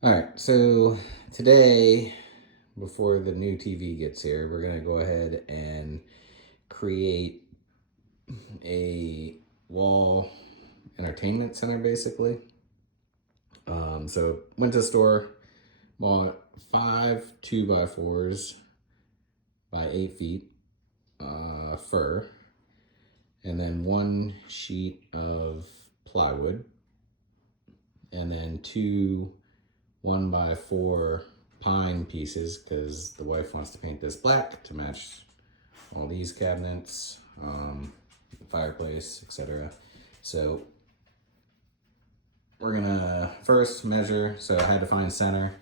All right, so today, before the new TV gets here, we're gonna go ahead and create a wall entertainment center, basically. So went to the store, bought 5 2x4s by 8 feet fir, and then 1 sheet of plywood, and then 2 1x4 pine pieces because the wife wants to paint this black to match all these cabinets, the fireplace, etc. So we're gonna first measure. So I had to find center.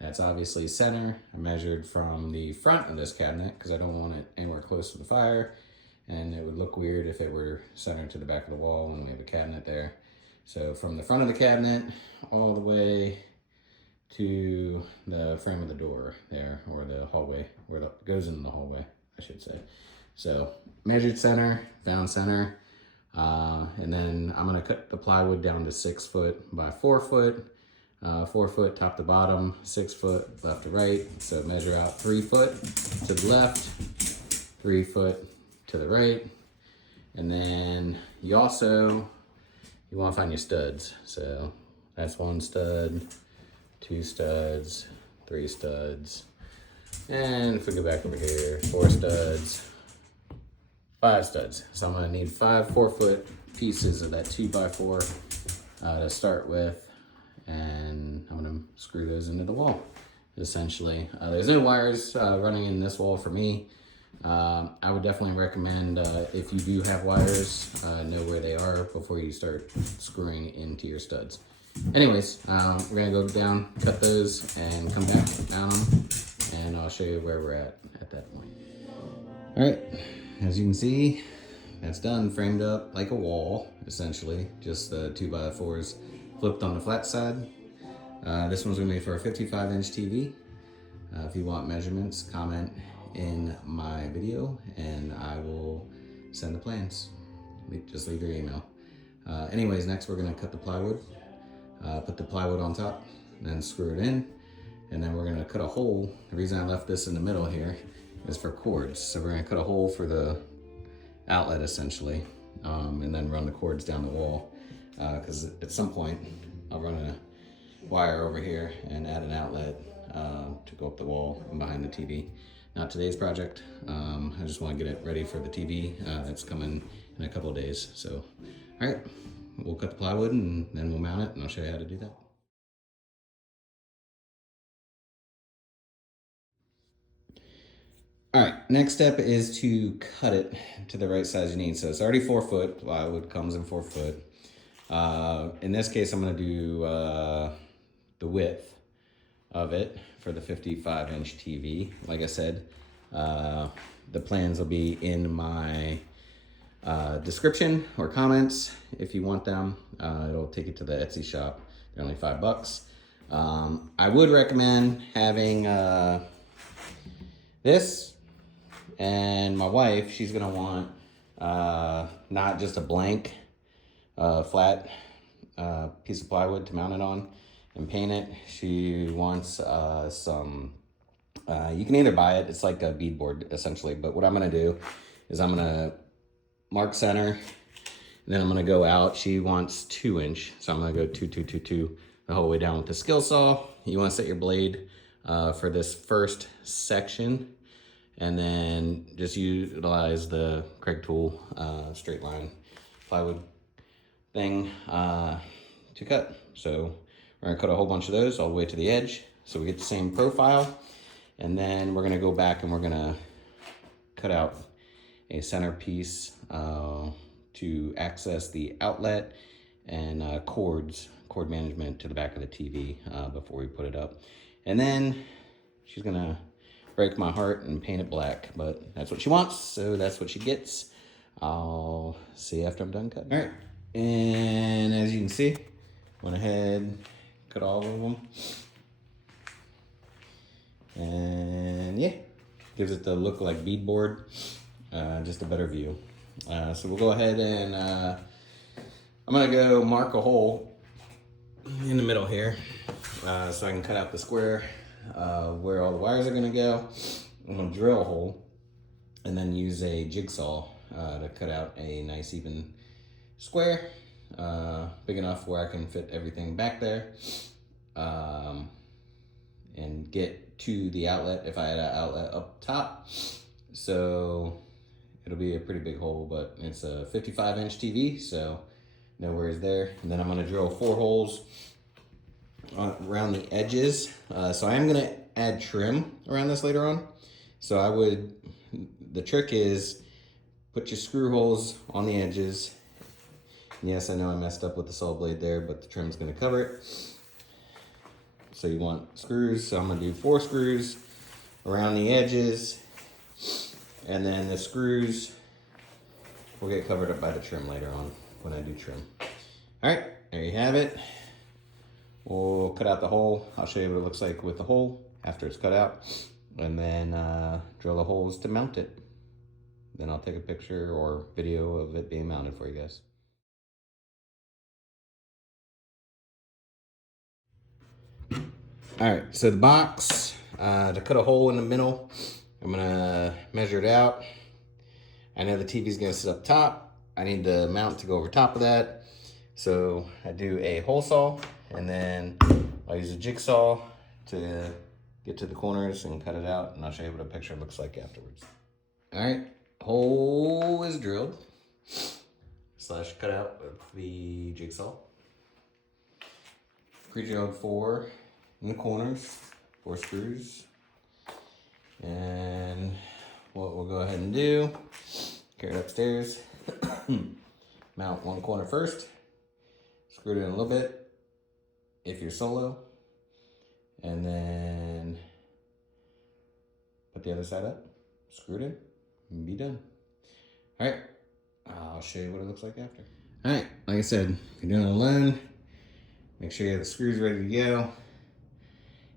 That's obviously center. I measured from the front of this cabinet because I don't want it anywhere close to the fire, and it would look weird if it were centered to the back of the wall when we have a cabinet there. So from the front of the cabinet all the way to the frame of the door there, or the hallway, where it goes into the hallway, I should say. So measured center, found center, and then I'm gonna cut the plywood down to 6 foot by 4 foot, 4 foot top to bottom, 6 foot left to right. So measure out 3 foot to the left, 3 foot to the right, and then you want to find your studs. So that's 1 stud, 2 studs, 3 studs, and if we go back over here, 4 studs, 5 studs. So I'm gonna need 5 4-foot pieces of that 2x4 to start with, and I'm gonna screw those into the wall, essentially. There's no wires running in this wall for me. I would definitely recommend, if you do have wires, know where they are before you start screwing into your studs. Anyways, we're gonna go down, cut those, and come back, mount them, and I'll show you where we're at that point. All right, as you can see, that's done, framed up like a wall, essentially. Just the 2x4s flipped on the flat side. This one's gonna be for a 55-inch TV. If you want measurements, comment in my video, and I will send the plans. Just leave your email. Anyways, next we're gonna cut the plywood. Put the plywood on top, then screw it in, and then we're gonna cut a hole. The reason I left this in the middle here is for cords. So we're gonna cut a hole for the outlet, essentially, and then run the cords down the wall, because at some point I'll run a wire over here and add an outlet to go up the wall and behind the TV. Not today's project. I just want to get it ready for the TV that's coming in a couple of days. So, all right, we'll cut the plywood and then we'll mount it, and I'll show you how to do that. All right, next step is to cut it to the right size you need. So it's already 4 foot. Plywood comes in 4 foot. In this case, I'm gonna do the width of it for the 55-inch TV. Like I said, the plans will be in my description or comments if you want them. It'll take you to the Etsy shop. They're only $5. I would recommend having this, and my wife, she's gonna want not just a blank flat piece of plywood to mount it on and paint it. She wants some, you can either buy it, it's like a beadboard essentially, but what I'm gonna do is I'm gonna mark center, and then I'm gonna go out. She wants 2-inch, so I'm gonna go 2 2 2 2 the whole way down with the skill saw. You wanna set your blade for this first section, and then just utilize the Craig tool straight line plywood thing to cut. So we're gonna cut a whole bunch of those all the way to the edge so we get the same profile, and then we're gonna go back and we're gonna cut out a center piece to access the outlet and cord management to the back of the TV before we put it up. And then she's gonna break my heart and paint it black, but that's what she wants, so that's what she gets. I'll see you after I'm done cutting. All right, and as you can see, went ahead, cut all of them, and yeah, gives it the look like beadboard, just a better view. So we'll go ahead and I'm gonna go mark a hole in the middle here, so I can cut out the square where all the wires are gonna go. I'm gonna drill a hole and then use a jigsaw to cut out a nice even square, big enough where I can fit everything back there, and get to the outlet if I had an outlet up top. So it'll be a pretty big hole, but it's a 55-inch TV, so no worries there. And then I'm gonna drill 4 holes around the edges. So I am gonna add trim around this later on. So the trick is put your screw holes on the edges. Yes, I know I messed up with the saw blade there, but the trim's gonna cover it. So you want screws, so I'm gonna do 4 screws around the edges, and then the screws will get covered up by the trim later on when I do trim. All right, there you have it. We'll cut out the hole. I'll show you what it looks like with the hole after it's cut out, and then drill the holes to mount it. Then I'll take a picture or video of it being mounted for you guys. All right, so the box, to cut a hole in the middle, I'm gonna measure it out. I know the TV's gonna sit up top. I need the mount to go over top of that. So I do a hole saw, and then I'll use a jigsaw to get to the corners and cut it out, and I'll show you what a picture looks like afterwards. All right, hole is drilled / cut out with the jigsaw. Pre-drilled 4 in the corners, 4 screws. And what we'll go ahead and do, carry it upstairs, mount one corner first, screw it in a little bit if you're solo, and then put the other side up, screw it in, and be done. All right, I'll show you what it looks like after. All right, like I said, if you're doing it alone, make sure you have the screws ready to go,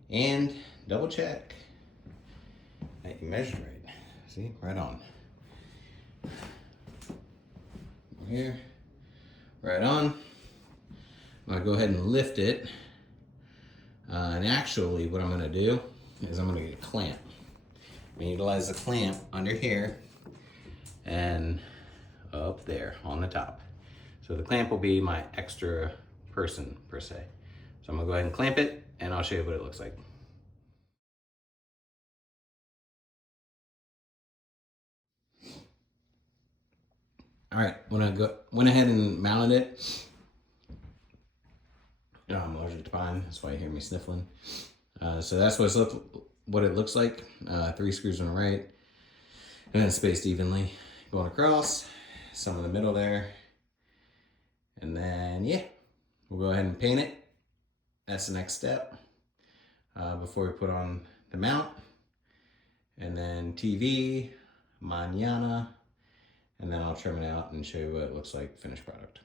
and double check that you measured right. See, right on. Here, right on. I'm gonna go ahead and lift it. And actually what I'm gonna do is I'm gonna get a clamp. I'm gonna utilize the clamp under here and up there on the top. So the clamp will be my extra person per se. So I'm gonna go ahead and clamp it, and I'll show you what it looks like. All right, when I went ahead and mounted it, I'm allergic to pine, that's why you hear me sniffling. So that's what it looks like. 3 screws on the right, and then spaced evenly going across, some in the middle there, and then yeah, we'll go ahead and paint it. That's the next step before we put on the mount, and then TV, mañana, and then I'll trim it out and show you what it looks like finished product.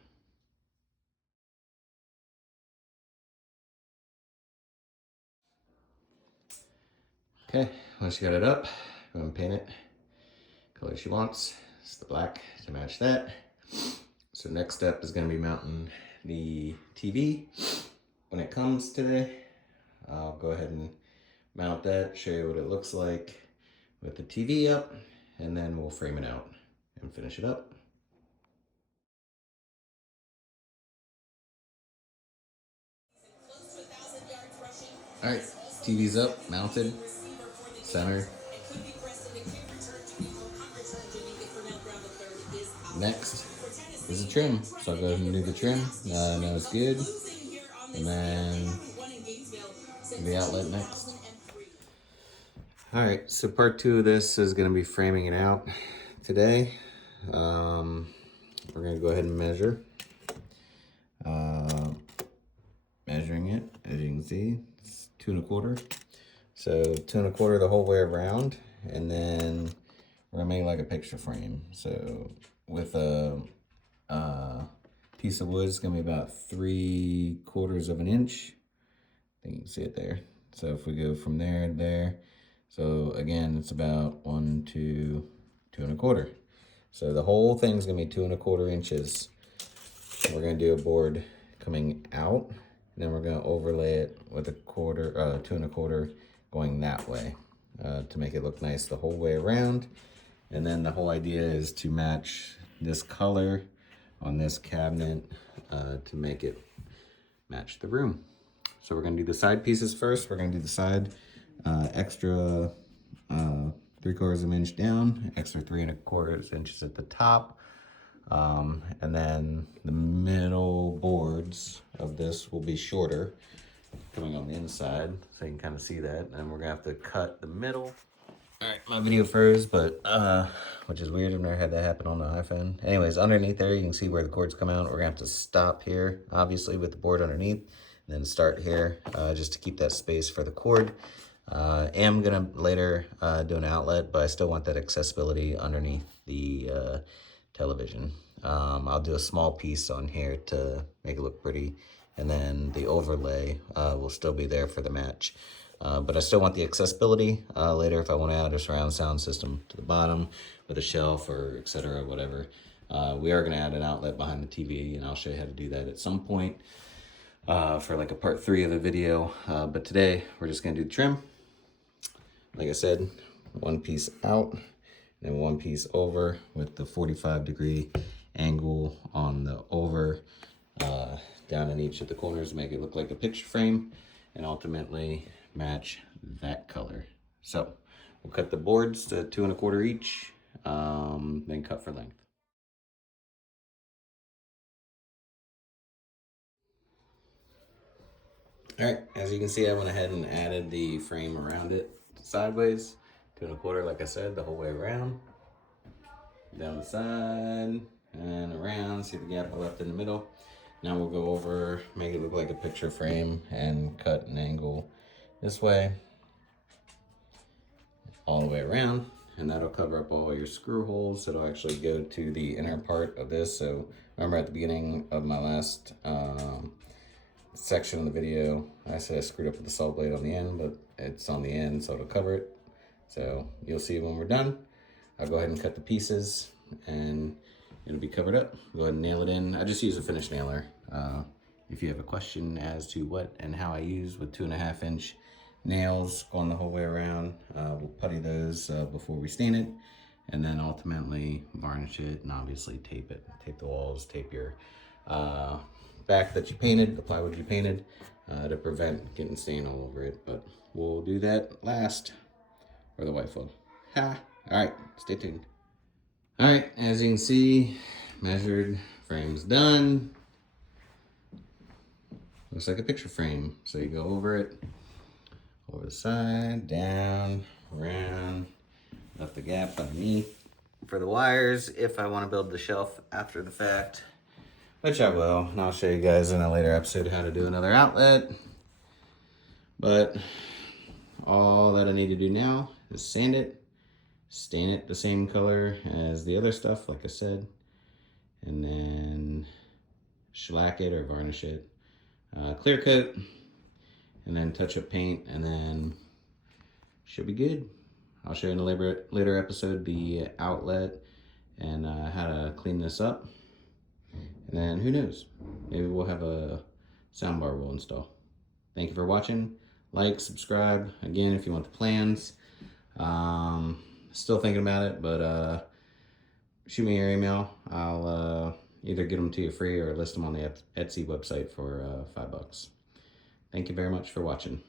Okay, once you got it up, go and paint it color she wants. It's the black to match that. So next step is going to be mounting the TV. When it comes today, I'll go ahead and mount that, show you what it looks like with the TV up, and then we'll frame it out and finish it up. All right, TV's up, mounted, center. Next is the trim. So I'll go ahead and do the trim. Now it's good. And then the outlet next. All right, so part 2 of this is gonna be framing it out today. We're gonna go ahead and measure. Measuring it, as you can see, it's 2 1/4. So 2 1/4 the whole way around, and then we're gonna make like a picture frame. So with a piece of wood, it's gonna be about 3/4 of an inch. I think you can see it there. So if we go from there to there, so again, it's about 1, 2, 2 1/4. So the whole thing's gonna be 2 1/4 inches. We're gonna do a board coming out then we're gonna overlay it with a quarter, 2 1/4 going that way to make it look nice the whole way around. And then the whole idea is to match this color on this cabinet to make it match the room. So we're gonna do the side pieces first. We're gonna do the side extra 3/4 of an inch down, extra 3 1/4 inches at the top. And then the middle boards of this will be shorter coming on the inside, so you can kind of see that. And we're gonna have to cut the middle. All right, my video froze, but which is weird. I've never had that happen on the iPhone. Anyways, underneath there, you can see where the cords come out. We're gonna have to stop here, obviously, with the board underneath, and then start here just to keep that space for the cord. Am gonna later do an outlet, but I still want that accessibility underneath the television. I'll do a small piece on here to make it look pretty, and then the overlay will still be there for the match. But I still want the accessibility later if I want to add a surround sound system to the bottom with a shelf or etc. whatever. We are going to add an outlet behind the TV, and I'll show you how to do that at some point for like a part 3 of the video. But today we're just going to do the trim. Like I said, one piece out and one piece over with the 45-degree angle on the over down in each of the corners to make it look like a picture frame and ultimately match that color. So we'll cut the boards to 2 1/4 each, then cut for length. All right, as you can see, I went ahead and added the frame around it sideways, 2 1/4, like I said, the whole way around, down the side and around. See the gap I left in the middle. Now we'll go over, make it look like a picture frame, and cut an angle this way, all the way around, and that'll cover up all your screw holes. It'll actually go to the inner part of this. So remember at the beginning of my last section of the video, I said I screwed up with the saw blade on the end, but it's on the end, so it'll cover it. So you'll see when we're done. I'll go ahead and cut the pieces, and it'll be covered up. Go ahead and nail it in. I just use a finish nailer. If you have a question as to what and how I use with 2 1/2 inch nails going the whole way around, we'll putty those before we stain it, and then ultimately varnish it and obviously tape it. Tape the walls, tape your back that you painted, the plywood you painted, to prevent getting stain all over it. But we'll do that last, or the white fold. Ha! All right, stay tuned. All right, as you can see, measured frame's done. Looks like a picture frame. So you go over it, over the side, down, around, left the gap underneath for the wires if I want to build the shelf after the fact, which I will, and I'll show you guys in a later episode how to do another outlet. But all that I need to do now is sand it, stain it the same color as the other stuff, like I said, and then shellac it or varnish it, clear coat, and then touch up paint, and then should be good. I'll show you in a later episode the outlet and how to clean this up. And then who knows, maybe we'll have a soundbar we'll install. Thank you for watching. Like, subscribe, again, if you want the plans. Still thinking about it, but shoot me your email. I'll either get them to you free or list them on the Etsy website for $5. Thank you very much for watching.